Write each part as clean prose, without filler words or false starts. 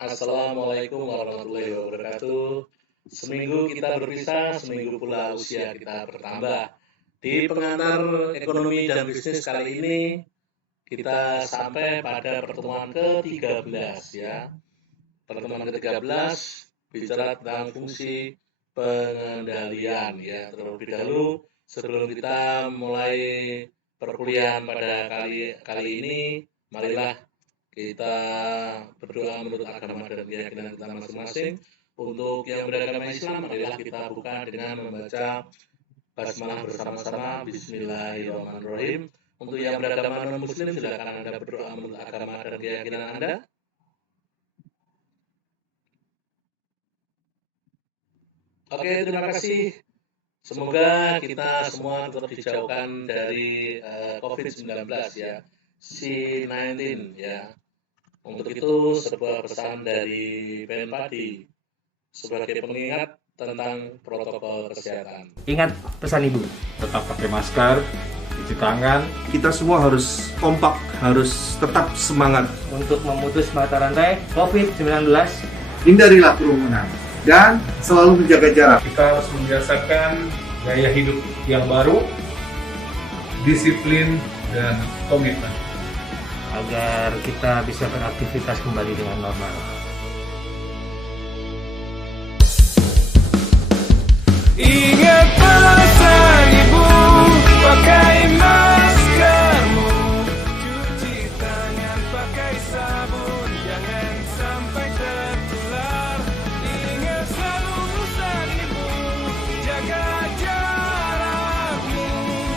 Assalamualaikum warahmatullahi wabarakatuh. Seminggu kita berpisah, seminggu pula usia kita bertambah. Di pengantar ekonomi dan bisnis kali ini, kita sampai pada pertemuan ke-13 ya. Pertemuan ke-13 bicara tentang fungsi pengendalian ya. Terlebih dahulu sebelum kita mulai perkuliahan pada kali ini, marilah kita berdoa menurut agama dan keyakinan kita masing-masing. Untuk yang beragama Islam, marilah kita buka dengan membaca basmalah bersama-sama. Bismillahirrahmanirrahim. Untuk yang beragama non-muslim, silakan Anda berdoa menurut agama dan keyakinan Anda. Oke, terima kasih. Semoga kita semua tetap dijauhkan dari COVID-19 ya, C19 ya. Untuk itu sebuah pesan dari BNPADI sebagai pengingat tentang protokol kesehatan. Ingat pesan Ibu, tetap pakai masker, cuci tangan. Kita semua harus kompak, harus tetap semangat untuk memutus mata rantai COVID-19. Hindarilah kerumunan dan selalu menjaga jarak. Kita harus membiasakan gaya hidup yang baru, disiplin, dan komitmen agar kita bisa beraktivitas kembali dengan normal. Ingat pesan Ibu, pakai maskermu, cuci tangan pakai sabun, jangan sampai tertular. Ingat selalu pesan Ibu, jaga jarakmu,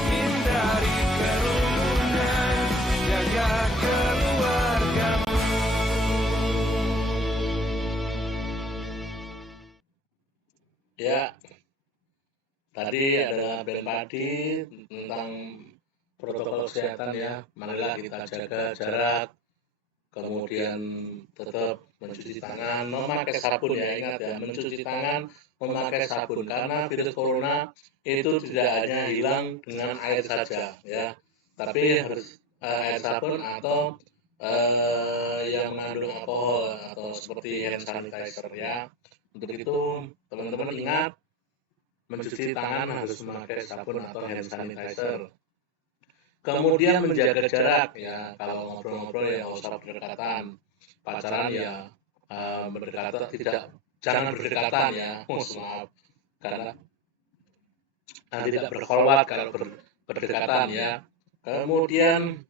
hindari kerumunan, jaga keluargamu. Ya, tadi ada BNPADI tentang protokol kesehatan ya. Marilah kita jaga jarak, kemudian tetap mencuci tangan, memakai sabun ya. Ingat ya, mencuci tangan, memakai sabun. Karena virus corona itu tidak hanya hilang dengan air saja ya, tapi harus air sabun atau yang mengandung alkohol atau seperti hand sanitizer ya. Untuk itu teman-teman ingat, mencuci tangan harus memakai sabun atau hand sanitizer. Kemudian menjaga jarak ya, kalau ngobrol-ngobrol ya nggak usah berdekatan. Pacaran ya berdekatan, jangan berdekatan ya. Maaf, karena tidak berkholwat kalau berdekatan ya. Kemudian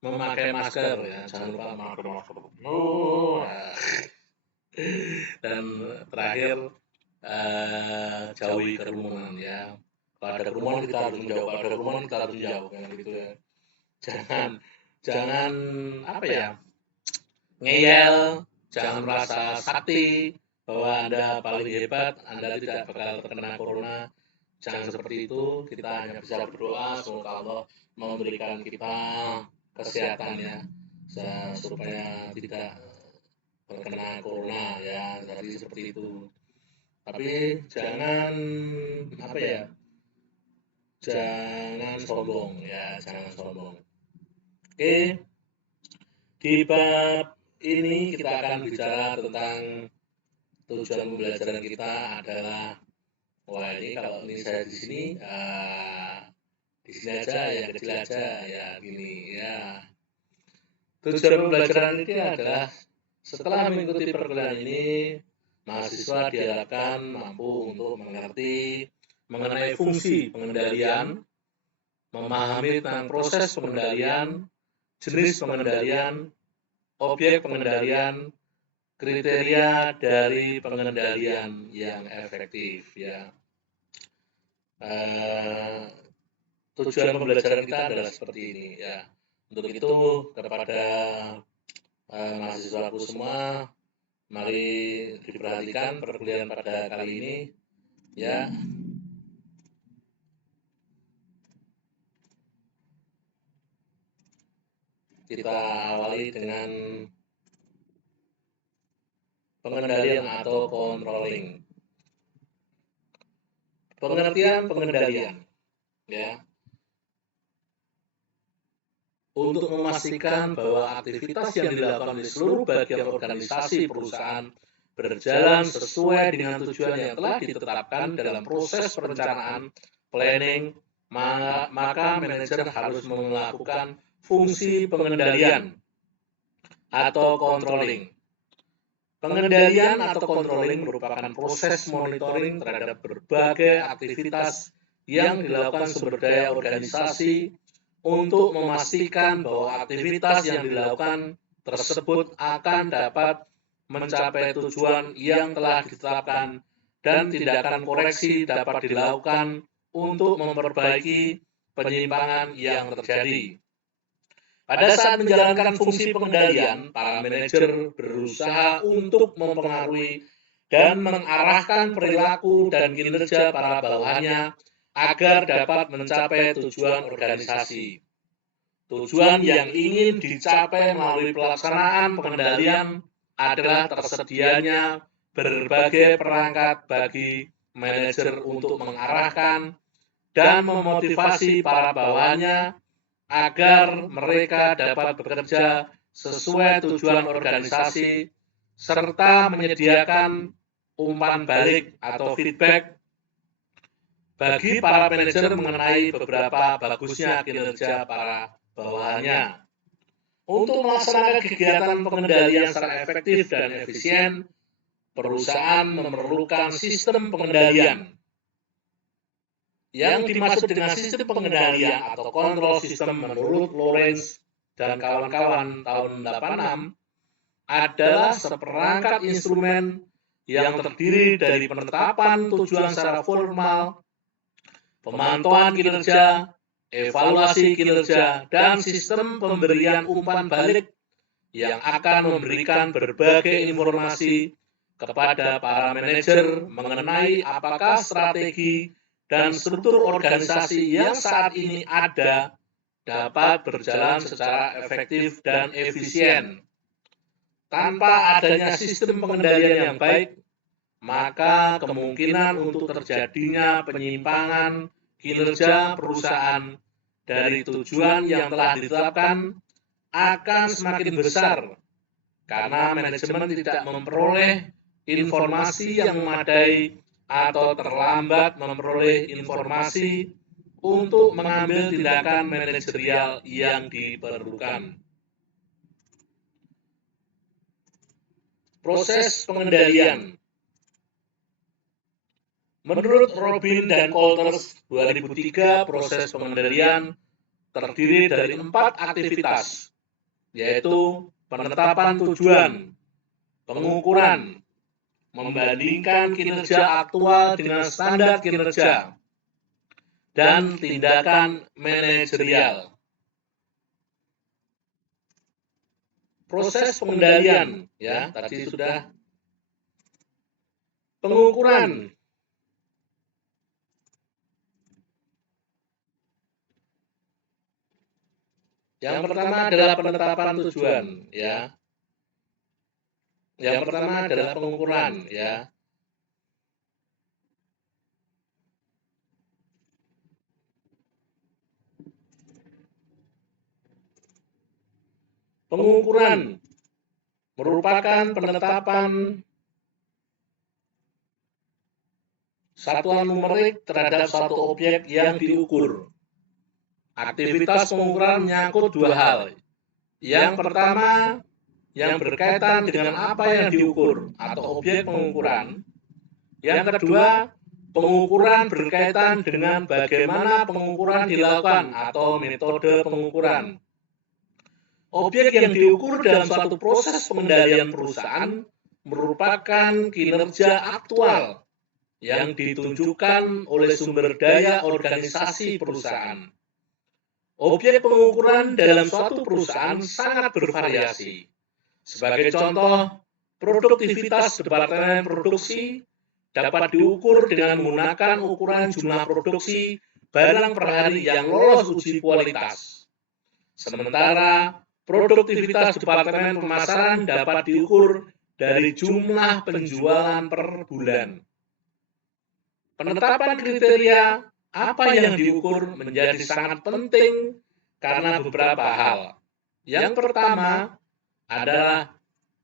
memakai masker ya, jangan lupa memakai masker. Dan terakhir jauhi kerumunan ya. Kalau ada kerumunan kita harus menjauh, kalau ada kerumunan kita harus menjauh kan gitu ya. Jangan apa ya, ngeyel, jangan merasa sakti bahwa Anda paling hebat, Anda tidak bakal terkena corona. Jangan seperti itu. Kita hanya bisa berdoa semoga Allah memberikan kita kesehatan ya, supaya tidak terkena corona ya. Jadi seperti itu. Tapi jangan apa ya, jangan sombong ya, jangan sombong. Oke, di bab ini kita akan bicara tentang tujuan pembelajaran kita adalah, wah ini kalau ini saya di sini aja ya, kecil aja ya, gini ya. Tujuan pembelajaran ini adalah setelah mengikuti perkuliahan ini, mahasiswa diharapkan mampu untuk mengerti mengenai fungsi pengendalian, memahami tentang proses pengendalian, jenis pengendalian, objek pengendalian, kriteria dari pengendalian yang efektif ya. Tujuan pembelajaran kita adalah seperti ini ya. Untuk itu kepada mahasiswaku semua, mari diperhatikan perkuliahan pada kali ini ya. Kita awali dengan pengendalian atau controlling. Pengertian pengendalian ya. untuk memastikan bahwa aktivitas yang dilakukan di seluruh bagian organisasi perusahaan berjalan sesuai dengan tujuan yang telah ditetapkan dalam proses perencanaan planning, maka manajer harus melakukan fungsi pengendalian atau controlling. Pengendalian atau controlling merupakan proses monitoring terhadap berbagai aktivitas yang dilakukan sumber daya organisasi untuk memastikan bahwa aktivitas yang dilakukan tersebut akan dapat mencapai tujuan yang telah ditetapkan dan tindakan koreksi dapat dilakukan untuk memperbaiki penyimpangan yang terjadi. Pada saat menjalankan fungsi pengendalian, para manajer berusaha untuk mempengaruhi dan mengarahkan perilaku dan kinerja para bawahannya agar dapat mencapai tujuan organisasi. Tujuan yang ingin dicapai melalui pelaksanaan pengendalian adalah tersedianya berbagai perangkat bagi manajer untuk mengarahkan dan memotivasi para bawahannya agar mereka dapat bekerja sesuai tujuan organisasi serta menyediakan umpan balik atau feedback bagi para manajer mengenai beberapa bagusnya kinerja para bawahannya. Untuk melaksanakan kegiatan pengendalian secara efektif dan efisien, perusahaan memerlukan sistem pengendalian. Yang dimaksud dengan sistem pengendalian atau control system menurut Lawrence dan kawan-kawan tahun 86 adalah seperangkat instrumen yang terdiri dari penetapan tujuan secara formal, pemantauan kinerja, evaluasi kinerja, dan sistem pemberian umpan balik yang akan memberikan berbagai informasi kepada para manajer mengenai apakah strategi dan struktur organisasi yang saat ini ada dapat berjalan secara efektif dan efisien. Tanpa adanya sistem pengendalian yang baik, maka kemungkinan untuk terjadinya penyimpangan kinerja perusahaan dari tujuan yang telah ditetapkan akan semakin besar karena manajemen tidak memperoleh informasi yang memadai atau terlambat memperoleh informasi untuk mengambil tindakan manajerial yang diperlukan. Proses pengendalian. Menurut Robin dan Colters 2003, proses pengendalian terdiri dari 4 aktivitas, yaitu penetapan tujuan, pengukuran, membandingkan kinerja aktual dengan standar kinerja, dan tindakan manajerial. Proses pengendalian, ya, tadi sudah. Pengukuran. Yang pertama adalah penetapan tujuan, ya. Yang pertama adalah pengukuran, ya. Pengukuran merupakan penetapan satuan numerik terhadap suatu objek yang diukur. Aktivitas pengukuran menyangkut 2 hal. Yang pertama, yang berkaitan dengan apa yang diukur atau objek pengukuran. Yang kedua, pengukuran berkaitan dengan bagaimana pengukuran dilakukan atau metode pengukuran. Objek yang diukur dalam suatu proses pengendalian perusahaan merupakan kinerja aktual yang ditunjukkan oleh sumber daya organisasi perusahaan. Objek pengukuran dalam suatu perusahaan sangat bervariasi. Sebagai contoh, produktivitas departemen produksi dapat diukur dengan menggunakan ukuran jumlah produksi barang per hari yang lolos uji kualitas. Sementara, produktivitas departemen pemasaran dapat diukur dari jumlah penjualan per bulan. Penetapan kriteria apa yang diukur menjadi sangat penting karena beberapa hal. Yang pertama adalah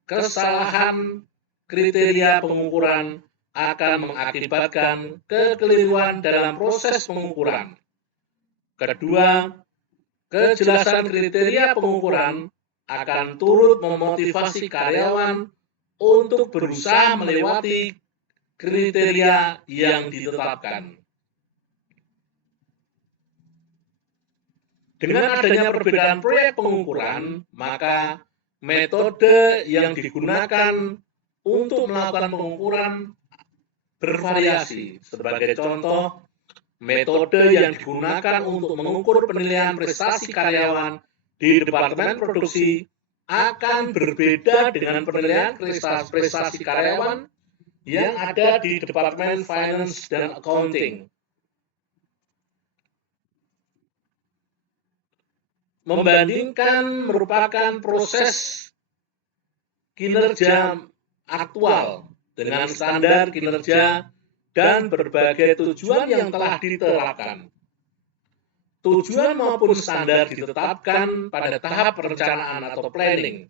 kesalahan kriteria pengukuran akan mengakibatkan kekeliruan dalam proses pengukuran. Kedua, kejelasan kriteria pengukuran akan turut memotivasi karyawan untuk berusaha melewati kriteria yang ditetapkan. Dengan adanya perbedaan proyek pengukuran, maka metode yang digunakan untuk melakukan pengukuran bervariasi. Sebagai contoh, metode yang digunakan untuk mengukur penilaian prestasi karyawan di Departemen Produksi akan berbeda dengan penilaian prestasi karyawan yang ada di Departemen Finance dan Accounting. Membandingkan merupakan proses kinerja aktual dengan standar kinerja dan berbagai tujuan yang telah diterapkan. Tujuan maupun standar ditetapkan pada tahap perencanaan atau planning.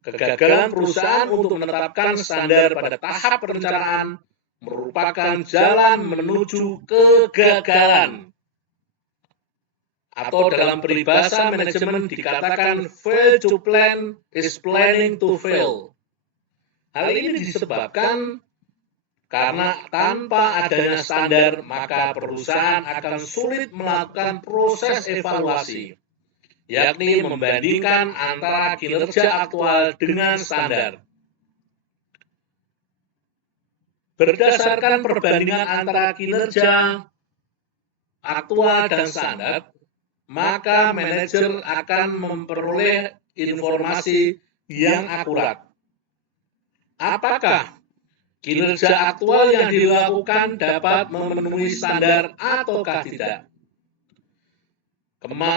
Kegagalan perusahaan untuk menetapkan standar pada tahap perencanaan merupakan jalan menuju kegagalan. Atau dalam peribahasa manajemen dikatakan fail to plan is planning to fail. Hal ini disebabkan karena tanpa adanya standar, maka perusahaan akan sulit melakukan proses evaluasi, yakni membandingkan antara kinerja aktual dengan standar. Berdasarkan perbandingan antara kinerja aktual dan standar, maka manajer akan memperoleh informasi yang akurat. Apakah kinerja aktual yang dilakukan dapat memenuhi standar ataukah tidak?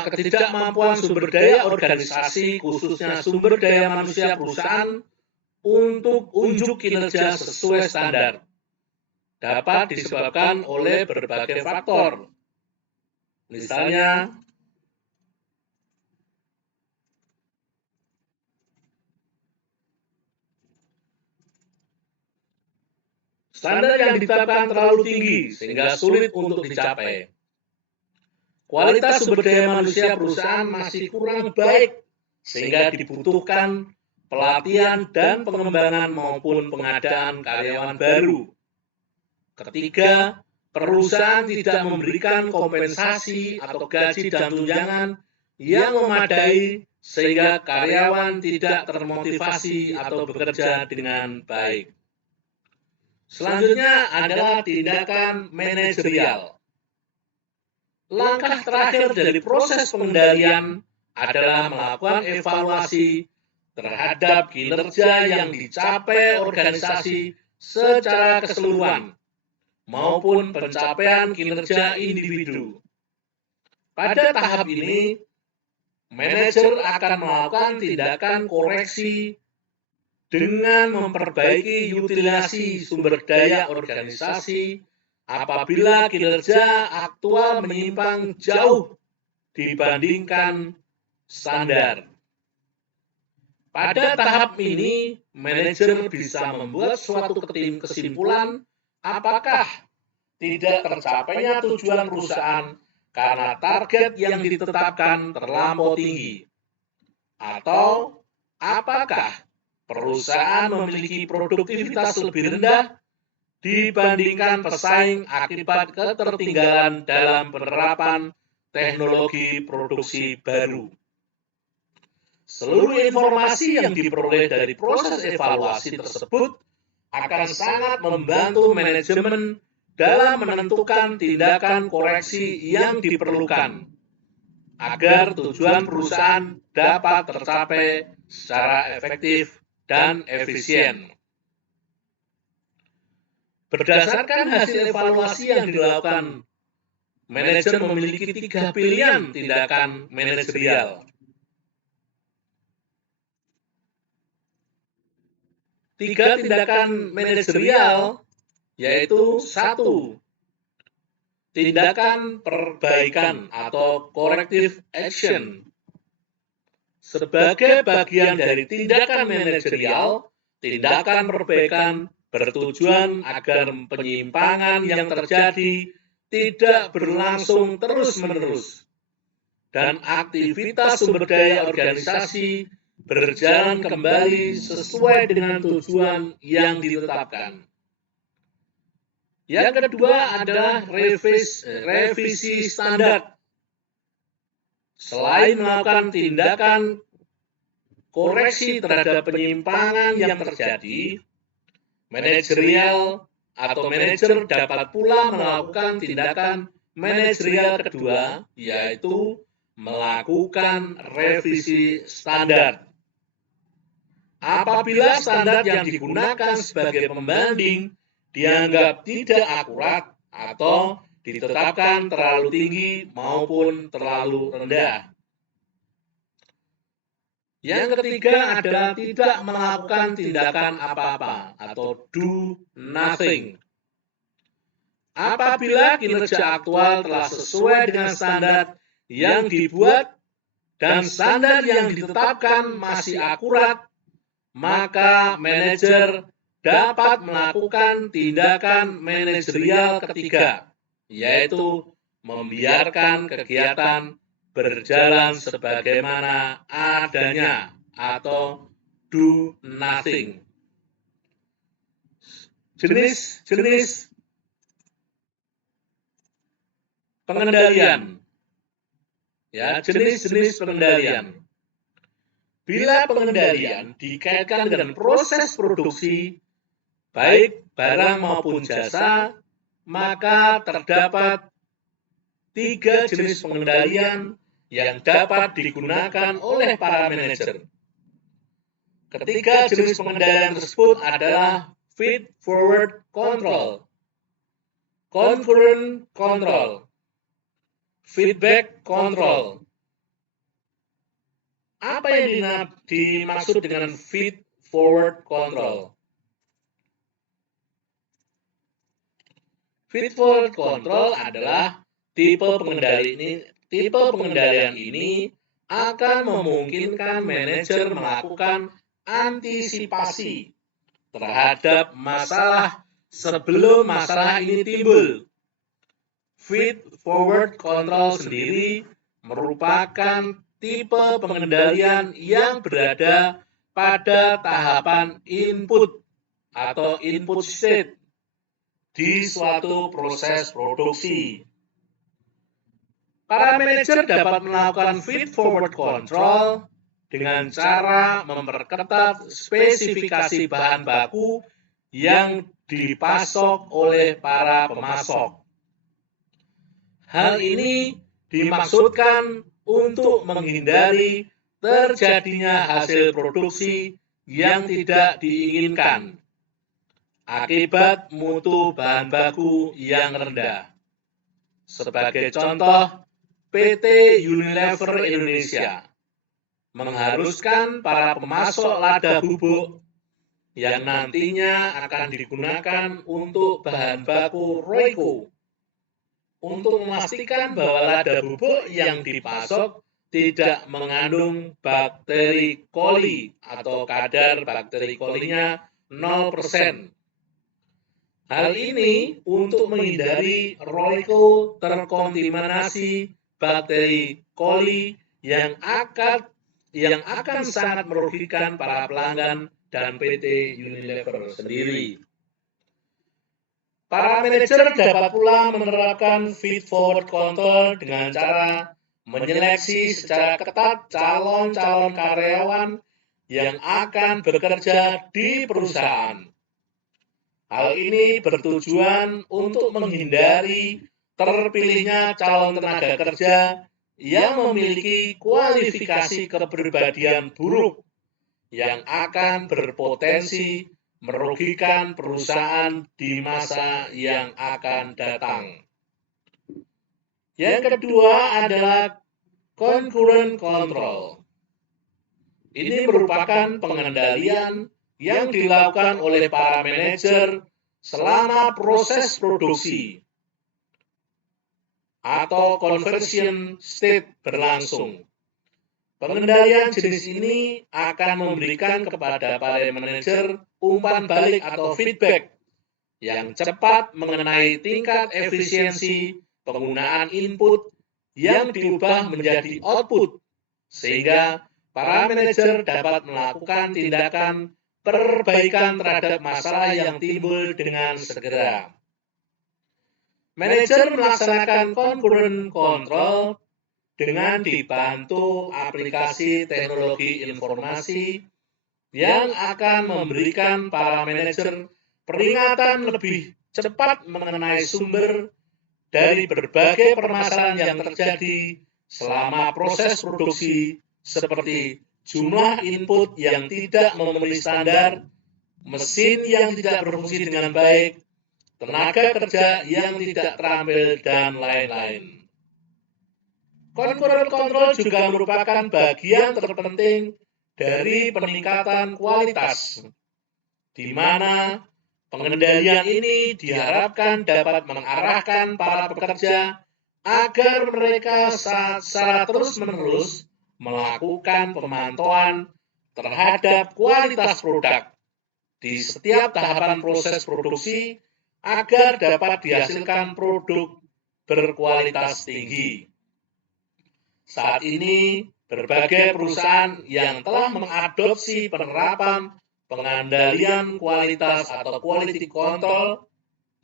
Ketidakmampuan sumber daya organisasi, khususnya sumber daya manusia perusahaan, untuk unjuk kinerja sesuai standar, dapat disebabkan oleh berbagai faktor. Misalnya, standar yang ditetapkan terlalu tinggi sehingga sulit untuk dicapai. Kualitas sumber daya manusia perusahaan masih kurang baik sehingga dibutuhkan pelatihan dan pengembangan maupun pengadaan karyawan baru. Ketiga, perusahaan tidak memberikan kompensasi atau gaji dan tunjangan yang memadai sehingga karyawan tidak termotivasi atau bekerja dengan baik. Selanjutnya adalah tindakan manajerial. Langkah terakhir dari proses pengendalian adalah melakukan evaluasi terhadap kinerja yang dicapai organisasi secara keseluruhan maupun pencapaian kinerja individu. Pada tahap ini, manajer akan melakukan tindakan koreksi dengan memperbaiki utilasi sumber daya organisasi apabila kinerja aktual menyimpang jauh dibandingkan standar. Pada tahap ini, manajer bisa membuat suatu kesimpulan apakah tidak tercapainya tujuan perusahaan karena target yang ditetapkan terlampau tinggi, atau apakah perusahaan memiliki produktivitas lebih rendah dibandingkan pesaing akibat ketertinggalan dalam penerapan teknologi produksi baru. Seluruh informasi yang diperoleh dari proses evaluasi tersebut akan sangat membantu manajemen dalam menentukan tindakan koreksi yang diperlukan agar tujuan perusahaan dapat tercapai secara efektif dan efisien. Berdasarkan hasil evaluasi yang dilakukan, manajer memiliki 3 pilihan tindakan manajerial. 3 tindakan manajerial yaitu 1. tindakan perbaikan atau corrective action. Sebagai bagian dari tindakan manajerial, tindakan perbaikan bertujuan agar penyimpangan yang terjadi tidak berlangsung terus-menerus dan aktivitas sumber daya organisasi berjalan kembali sesuai dengan tujuan yang ditetapkan. Yang kedua adalah revisi standar. Selain melakukan tindakan koreksi terhadap penyimpangan yang terjadi, manajerial atau manajer dapat pula melakukan tindakan manajerial kedua, yaitu melakukan revisi standar. Apabila standar yang digunakan sebagai pembanding dianggap tidak akurat atau ditetapkan terlalu tinggi maupun terlalu rendah. Yang ketiga adalah tidak melakukan tindakan apa-apa atau do nothing. Apabila kinerja aktual telah sesuai dengan standar yang dibuat dan standar yang ditetapkan masih akurat, maka manajer dapat melakukan tindakan manajerial ketiga, yaitu membiarkan kegiatan berjalan sebagaimana adanya atau do nothing. Jenis-jenis pengendalian. Jenis-jenis pengendalian. Bila pengendalian dikaitkan dengan proses produksi, baik barang maupun jasa, maka terdapat 3 jenis pengendalian yang dapat digunakan oleh para manajer. Ketiga jenis pengendalian tersebut adalah feed-forward control, concurrent control, feedback control. Apa yang dimaksud dengan feed-forward control? Feed-forward control adalah tipe pengendalian ini akan memungkinkan manajer melakukan antisipasi terhadap masalah sebelum masalah ini timbul. Feed-forward control sendiri merupakan tipe pengendalian yang berada pada tahapan input atau input state di suatu proses produksi. Para manajer dapat melakukan feed-forward control dengan cara memperketat spesifikasi bahan baku yang dipasok oleh para pemasok. Hal ini dimaksudkan untuk menghindari terjadinya hasil produksi yang tidak diinginkan akibat mutu bahan baku yang rendah. Sebagai contoh, PT Unilever Indonesia mengharuskan para pemasok lada bubuk yang nantinya akan digunakan untuk bahan baku Royco untuk memastikan bahwa lada bubuk yang dipasok tidak mengandung bakteri coli atau kadar bakteri colinya 0%. Hal ini untuk menghindari Royco terkontaminasi bakteri coli yang akan sangat merugikan para pelanggan dan PT Unilever sendiri. Para manajer dapat pula menerapkan feed-forward control dengan cara menyeleksi secara ketat calon-calon karyawan yang akan bekerja di perusahaan. Hal ini bertujuan untuk menghindari terpilihnya calon tenaga kerja yang memiliki kualifikasi kepribadian buruk yang akan berpotensi merugikan perusahaan di masa yang akan datang. Yang kedua adalah concurrent control. Ini merupakan pengendalian yang dilakukan oleh para manajer selama proses produksi. atau conversion state berlangsung. Pengendalian jenis ini akan memberikan kepada para manajer umpan balik atau feedback yang cepat mengenai tingkat efisiensi penggunaan input yang diubah menjadi output, sehingga para manajer dapat melakukan tindakan perbaikan terhadap masalah yang timbul dengan segera. Manajer melaksanakan concurrent control dengan dibantu aplikasi teknologi informasi yang akan memberikan para manajer peringatan lebih cepat mengenai sumber dari berbagai permasalahan yang terjadi selama proses produksi, seperti jumlah input yang tidak memenuhi standar, mesin yang tidak berfungsi dengan baik, tenaga kerja yang tidak terampil, dan lain-lain. Concurrent control juga merupakan bagian terpenting dari peningkatan kualitas, di mana pengendalian ini diharapkan dapat mengarahkan para pekerja agar mereka secara terus-menerus melakukan pemantauan terhadap kualitas produk di setiap tahapan proses produksi agar dapat dihasilkan produk berkualitas tinggi. Saat ini, berbagai perusahaan yang telah mengadopsi penerapan pengendalian kualitas atau quality control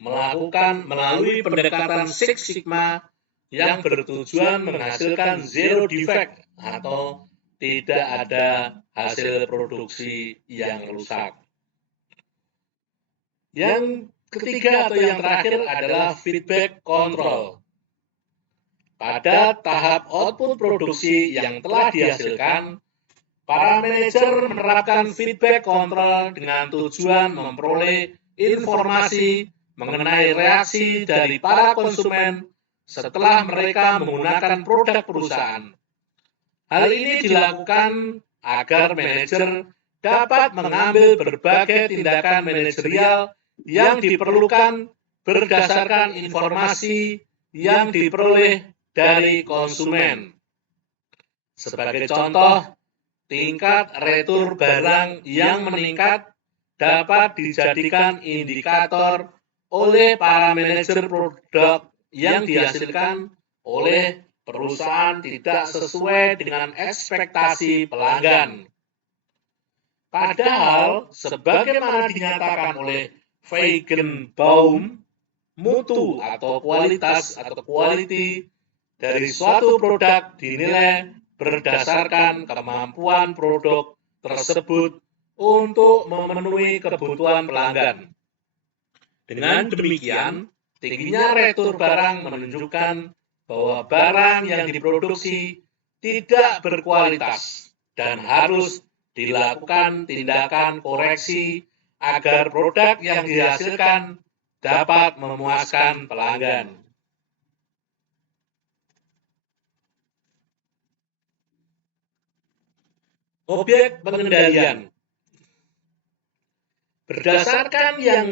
melakukan melalui pendekatan Six Sigma yang bertujuan menghasilkan zero defect atau tidak ada hasil produksi yang rusak. Yang ketiga atau yang terakhir adalah feedback control. Pada tahap output produksi yang telah dihasilkan, para manajer menerapkan feedback control dengan tujuan memperoleh informasi mengenai reaksi dari para konsumen setelah mereka menggunakan produk perusahaan. Hal ini dilakukan agar manajer dapat mengambil berbagai tindakan manajerial yang diperlukan berdasarkan informasi yang diperoleh dari konsumen. Sebagai contoh, tingkat retur barang yang meningkat dapat dijadikan indikator oleh para manajer produk yang dihasilkan oleh perusahaan tidak sesuai dengan ekspektasi pelanggan. Padahal, sebagaimana dinyatakan oleh Feigenbaum, mutu atau kualitas atau quality dari suatu produk dinilai berdasarkan kemampuan produk tersebut untuk memenuhi kebutuhan pelanggan. Dengan demikian, tingginya retur barang menunjukkan bahwa barang yang diproduksi tidak berkualitas dan harus dilakukan tindakan koreksi agar produk yang dihasilkan dapat memuaskan pelanggan. Objek pengendalian. Berdasarkan yang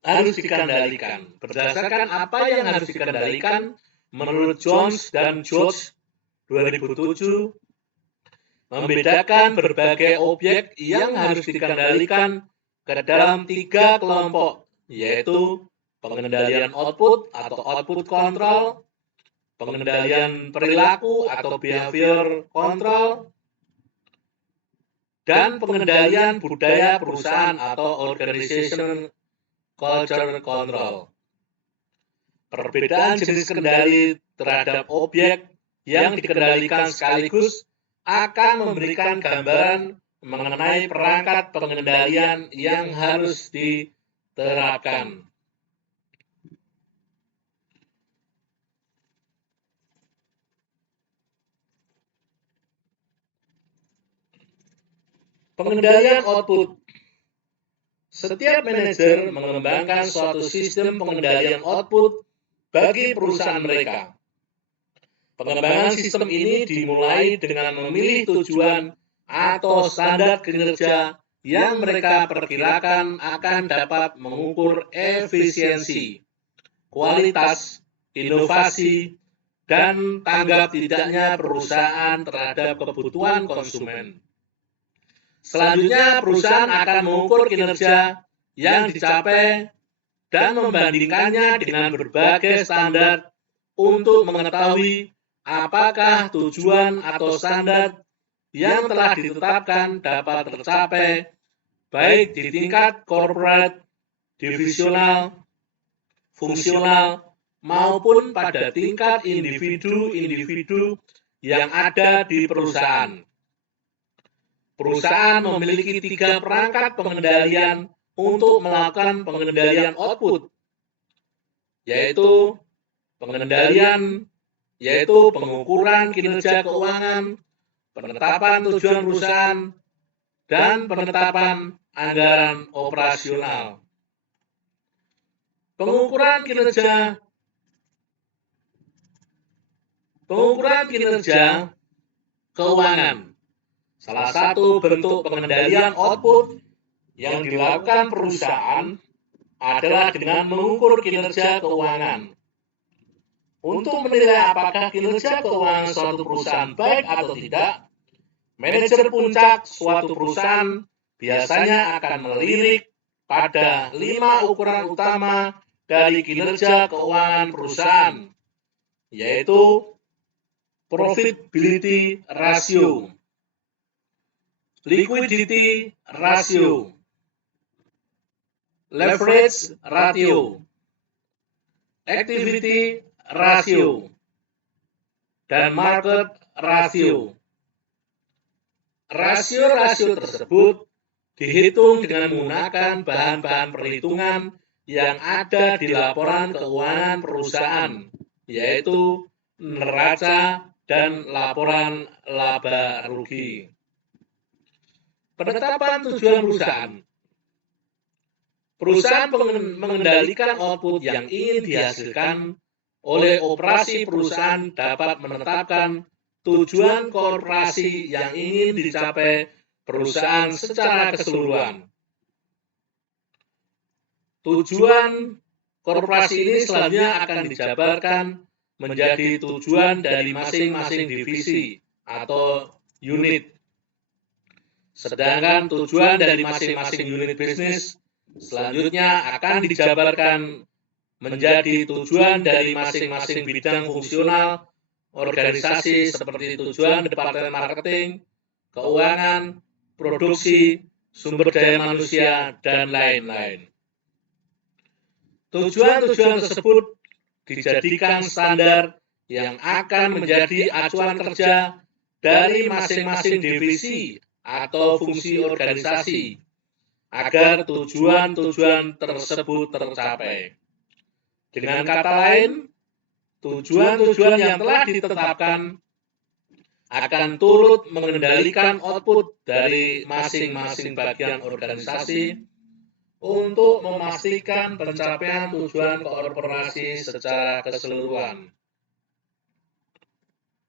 harus dikendalikan. Berdasarkan apa yang harus dikendalikan, menurut Jones dan George 2007, membedakan berbagai objek yang harus dikendalikan ke dalam 3 kelompok, yaitu pengendalian output atau output control, pengendalian perilaku atau behavior control, dan pengendalian budaya perusahaan atau organization culture control. Perbedaan jenis kendali terhadap objek yang dikendalikan sekaligus akan memberikan gambaran mengenai perangkat pengendalian yang harus diterapkan. Pengendalian output. Setiap manajer mengembangkan suatu sistem pengendalian output bagi perusahaan mereka. Pengembangan sistem ini dimulai dengan memilih tujuan atau standar kinerja yang mereka perkirakan akan dapat mengukur efisiensi, kualitas, inovasi, dan tanggap tidaknya perusahaan terhadap kebutuhan konsumen. Selanjutnya, perusahaan akan mengukur kinerja yang dicapai dan membandingkannya dengan berbagai standar untuk mengetahui apakah tujuan atau standar yang telah ditetapkan dapat tercapai baik di tingkat corporate, divisional, fungsional, maupun pada tingkat individu-individu yang ada di perusahaan. Perusahaan memiliki 3 perangkat pengendalian untuk melakukan pengendalian output, yaitu pengukuran kinerja keuangan, penetapan tujuan perusahaan, dan penetapan anggaran operasional. Pengukuran kinerja keuangan. Salah satu bentuk pengendalian output yang dilakukan perusahaan adalah dengan mengukur kinerja keuangan. Untuk menilai apakah kinerja keuangan suatu perusahaan baik atau tidak, manajer puncak suatu perusahaan biasanya akan melirik pada 5 ukuran utama dari kinerja keuangan perusahaan, yaitu profitability ratio, liquidity ratio, leverage ratio, activity ratio, dan market ratio. Rasio-rasio tersebut dihitung dengan menggunakan bahan-bahan perhitungan yang ada di laporan keuangan perusahaan, yaitu neraca dan laporan laba rugi. Penetapan tujuan perusahaan. Perusahaan mengendalikan output yang ingin dihasilkan oleh operasi perusahaan dapat menetapkan tujuan korporasi yang ingin dicapai perusahaan secara keseluruhan. Tujuan korporasi ini selanjutnya akan dijabarkan menjadi tujuan dari masing-masing divisi atau unit. Sedangkan tujuan dari masing-masing unit bisnis selanjutnya akan dijabarkan menjadi tujuan dari masing-masing bidang fungsional organisasi seperti tujuan departemen marketing, keuangan, produksi, sumber daya manusia, dan lain-lain. Tujuan-tujuan tersebut dijadikan standar yang akan menjadi acuan kerja dari masing-masing divisi atau fungsi organisasi agar tujuan-tujuan tersebut tercapai. Dengan kata lain, tujuan-tujuan yang telah ditetapkan akan turut mengendalikan output dari masing-masing bagian organisasi untuk memastikan pencapaian tujuan korporasi secara keseluruhan.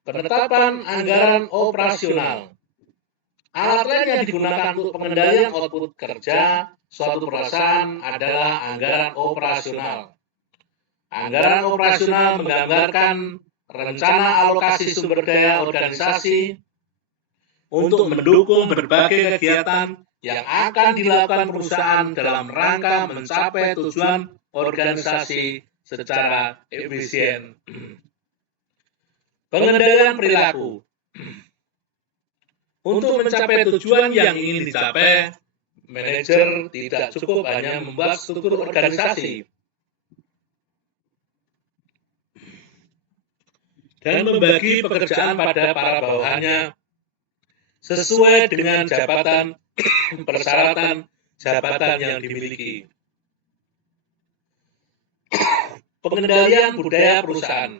Penetapan anggaran operasional. Alat lain yang digunakan untuk pengendalian output kerja suatu perusahaan adalah anggaran operasional. Anggaran operasional menggambarkan rencana alokasi sumber daya organisasi untuk mendukung berbagai kegiatan yang akan dilakukan perusahaan dalam rangka mencapai tujuan organisasi secara efisien. Pengendalian perilaku. Untuk mencapai tujuan yang ingin dicapai, manajer tidak cukup hanya membuat struktur organisasi dan membagi pekerjaan pada para bawahannya sesuai dengan jabatan persyaratan jabatan yang dimiliki. Pengendalian budaya perusahaan.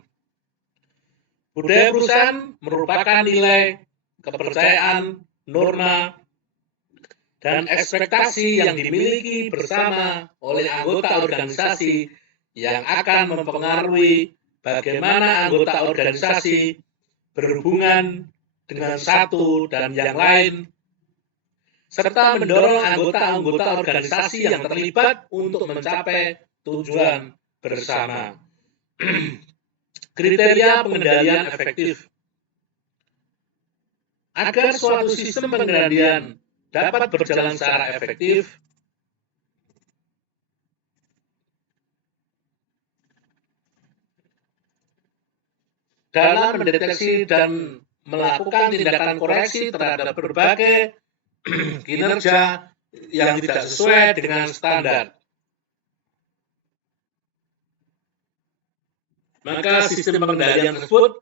Budaya perusahaan merupakan nilai, kepercayaan, norma, dan ekspektasi yang dimiliki bersama oleh anggota organisasi yang akan mempengaruhi bagaimana anggota organisasi berhubungan dengan satu dan yang lain, serta mendorong anggota-anggota organisasi yang terlibat untuk mencapai tujuan bersama. Kriteria pengendalian efektif. Agar suatu sistem pengendalian dapat berjalan secara efektif, dalam mendeteksi dan melakukan tindakan koreksi terhadap berbagai kinerja yang tidak sesuai dengan standar. Maka sistem pengendalian tersebut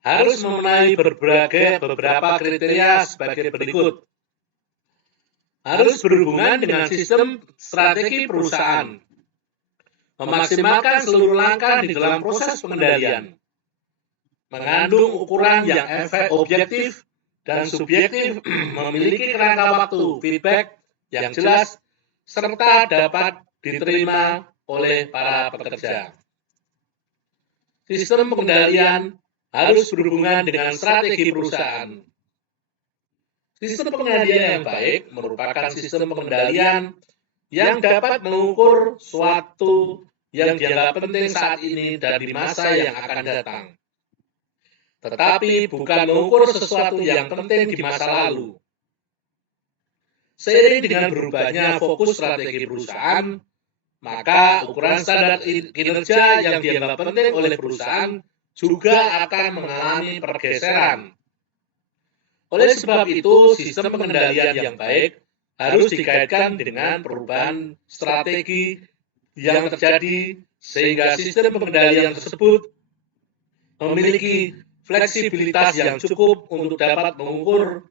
harus memenuhi beberapa kriteria sebagai berikut. Harus berhubungan dengan sistem strategi perusahaan. Memaksimalkan seluruh langkah di dalam proses pengendalian. Mengandung ukuran yang objektif dan subjektif, memiliki kerangka waktu feedback yang jelas, serta dapat diterima oleh para pekerja. Sistem pengendalian harus berhubungan dengan strategi perusahaan. Sistem pengendalian yang baik merupakan sistem pengendalian yang dapat mengukur suatu yang dianggap penting saat ini dan di masa yang akan datang. Tetapi bukan mengukur sesuatu yang penting di masa lalu. Seiring dengan berubahnya fokus strategi perusahaan, maka ukuran standar kinerja yang dianggap penting oleh perusahaan juga akan mengalami pergeseran. Oleh sebab itu, sistem pengendalian yang baik harus dikaitkan dengan perubahan strategi yang terjadi sehingga sistem pengendalian tersebut memiliki fleksibilitas yang cukup untuk dapat mengukur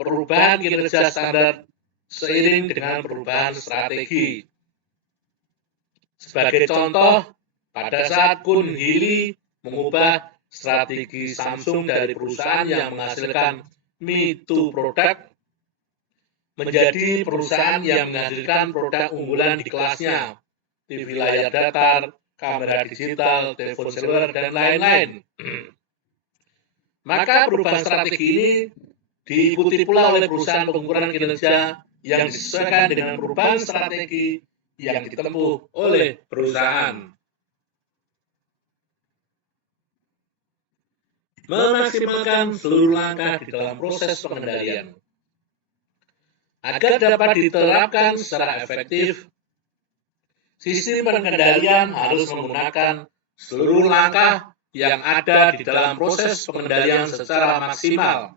perubahan kinerja standar seiring dengan perubahan strategi. Sebagai contoh, pada saat Kun Hili mengubah strategi Samsung dari perusahaan yang menghasilkan Me Too produk menjadi perusahaan yang menghasilkan produk unggulan di kelasnya, TV layar datar, kamera digital, telepon seluler, dan lain-lain. Maka perubahan strategi ini diikuti pula oleh perusahaan pengukuran kinerja yang disesuaikan dengan perubahan strategi yang ditempuh oleh perusahaan. Memaksimalkan seluruh langkah di dalam proses pengendalian. Agar dapat diterapkan secara efektif, sistem pengendalian harus menggunakan seluruh langkah yang ada di dalam proses pengendalian secara maksimal.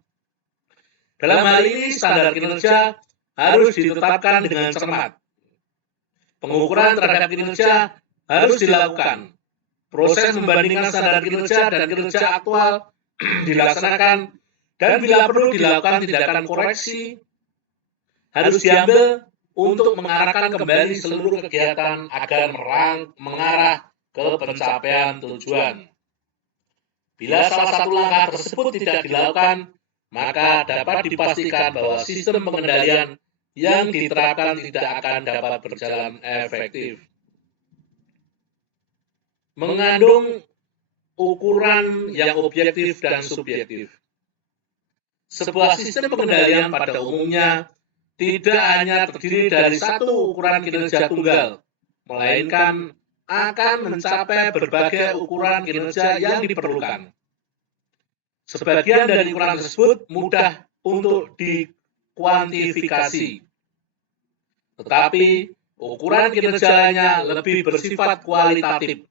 Dalam hal ini, standar kinerja harus ditetapkan dengan cermat. Pengukuran terhadap kinerja harus dilakukan. Proses membandingkan standar kinerja dan kinerja aktual dilaksanakan, dan bila perlu dilakukan tindakan koreksi harus diambil untuk mengarahkan kembali seluruh kegiatan agar mengarah ke pencapaian tujuan. Bila salah satu langkah tersebut tidak dilakukan, maka dapat dipastikan bahwa sistem pengendalian yang diterapkan tidak akan dapat berjalan efektif. Mengandung ukuran yang objektif dan subjektif. Sebuah sistem pengendalian pada umumnya tidak hanya terdiri dari satu ukuran kinerja tunggal, melainkan akan mencapai berbagai ukuran kinerja yang diperlukan. Sebagian dari ukuran tersebut mudah untuk dikuantifikasi, tetapi ukuran kinerja lainnya lebih bersifat kualitatif.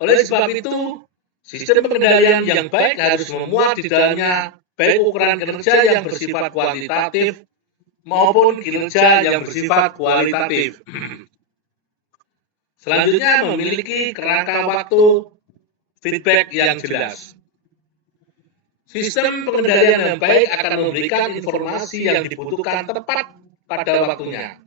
Oleh sebab itu, sistem pengendalian yang baik harus memuat di dalamnya baik ukuran kinerja yang bersifat kuantitatif maupun kinerja yang bersifat kualitatif. Selanjutnya, memiliki kerangka waktu feedback yang jelas. Sistem pengendalian yang baik akan memberikan informasi yang dibutuhkan tepat pada waktunya.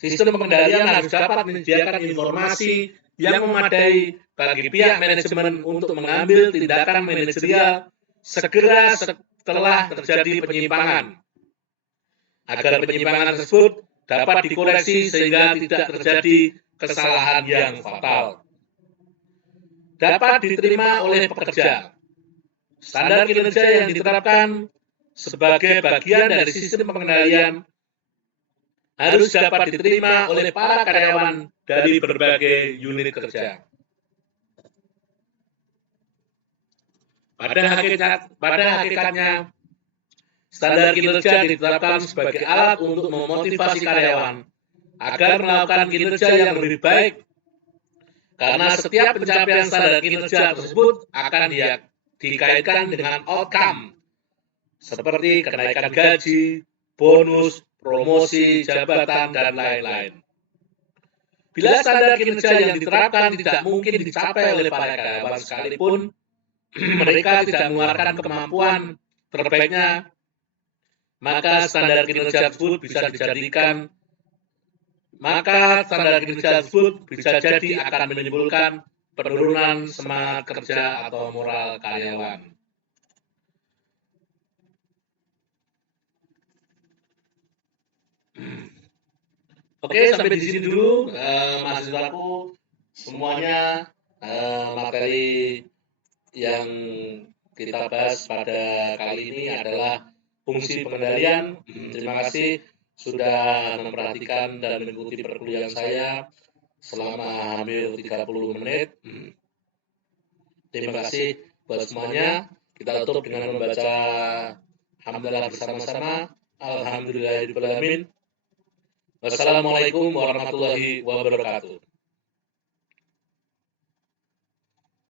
Sistem pengendalian harus dapat menyediakan informasi yang memadai bagi pihak manajemen untuk mengambil tindakan manajerial segera setelah terjadi penyimpangan, agar penyimpangan tersebut dapat dikoreksi sehingga tidak terjadi kesalahan yang fatal. Dapat diterima oleh pekerja. Standar kinerja yang diterapkan sebagai bagian dari sistem pengendalian harus dapat diterima oleh para karyawan dari berbagai unit kerja. Pada hakikatnya, standar kinerja ditetapkan sebagai alat untuk memotivasi karyawan agar melakukan kinerja yang lebih baik, karena setiap pencapaian standar kinerja tersebut akan dikaitkan dengan outcome seperti kenaikan gaji, bonus, promosi, jabatan, dan lain-lain. Bila standar kinerja yang diterapkan tidak mungkin dicapai oleh para karyawan sekalipun mereka tidak mengeluarkan kemampuan terbaiknya, maka standar kinerja tersebut bisa jadi akan menimbulkan penurunan semangat kerja atau moral karyawan. Oke, sampai di sini dulu mahasiswaku semuanya. Materi yang kita bahas pada kali ini adalah fungsi pengendalian. Terima kasih sudah memperhatikan dan mengikuti perkuliahan saya selama hampir 30 menit. Terima kasih buat semuanya. Kita tutup dengan membaca hamdalah bersama-sama. Alhamdulillahirabbil alamin. Wassalamualaikum warahmatullahi wabarakatuh.